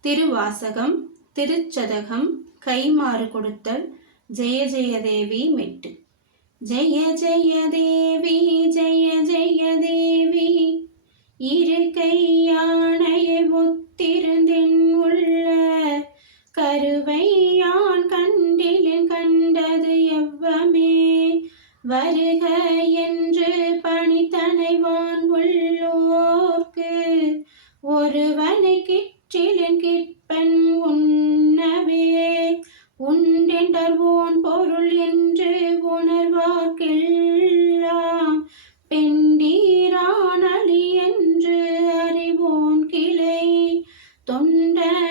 திருவாசகம் திருச்சதகம் கைமாறு கொடுத்தல் ஜெய ஜெயதேவி மெட்டு. ஜெய ஜெயதேவி ஜெய ஜெயதேவி இரு கையானையை ஒத்திருந்தென் உள்ள கருவையான் கண்டில் கண்டது எவ்வமே. வருக என்று பணித்தனைவான் உள்ளோர்க்கு ஒருவனை கிற்றிலன் கிட்பன் உண்ணவே உண்டென்றோன் பொருள் என்று உணர்வாக்கெல்லாம் பெண்டீரானலி என்று அறிவோன் கிளை தொண்டனேற்கு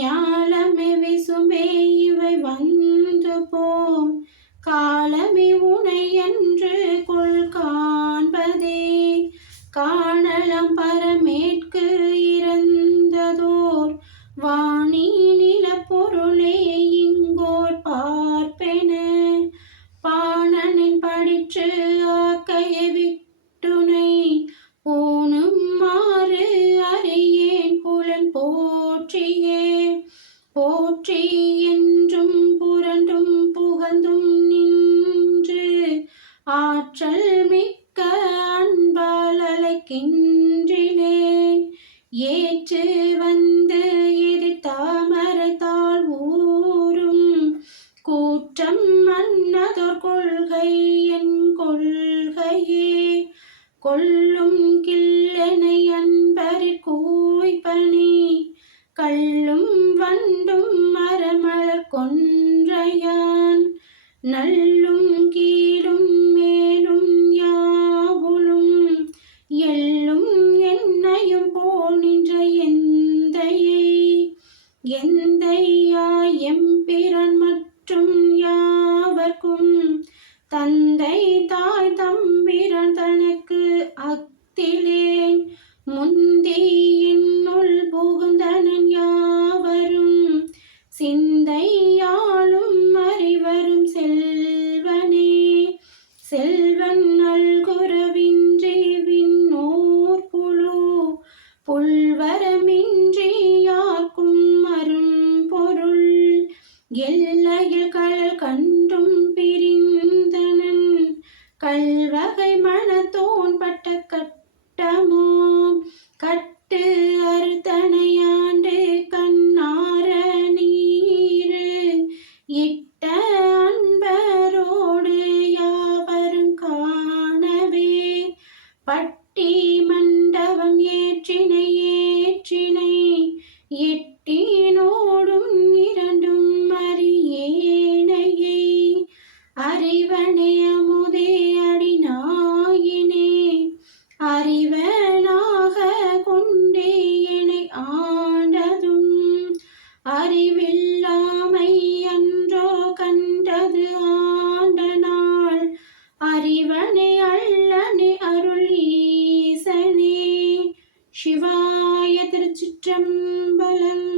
ஞாலமே விசுமே இவை வந்து போம். காலமே உனை என்று கொள் காண்பதே. காணலம் பரமேற்கு இறந்ததோர். வாணி நிலப்பொருளே இங்கோர் போற்றி என்றும் புரண்டும் புகழ்ந்தும் நின்று ஆற்றல் மிக்க அன்பால் அழைக்கின்றிலேன் ஏற்று வந்து இரு தாமரத்தால் ஊரும் கூற்றம் மன்னதோர் கொள்கை என் கொள்கையே. கொல்லும் கிள்ளனை அன்பரிற் கூய்பனி கள்ளும் வண்டும் மரமலர் கொன்றையான் நல்லும் கீழும் மேலும் யாவுளும் எள்ளும் என்னையும் போல் நின்ற எந்தையை எந்தையா எம்பிரான் மற்றும் யாவர்க்கும் தந்தை தாய் தம்பிரான் தனக்கு அத்திலே செல்வன் நல்குறவின்றி விண்ணோர் புழு புல்வரமின்றி யார்க்கும் பொருள். எல்லையில் கடல் கண்டும் பிரிந்தனன் கல்வகை மனத்தோன்பட்ட கட்டமோ கட் அறிவனே அமுதே அடிநாயினே அறிவனாக கொண்டே என்னை ஆண்டதும். அறிவில்லாமை என்றோ கண்டது ஆண்டனால் அறிவனே அல்லனே அருள் சிவாய திருச்சிற்றம்பலம்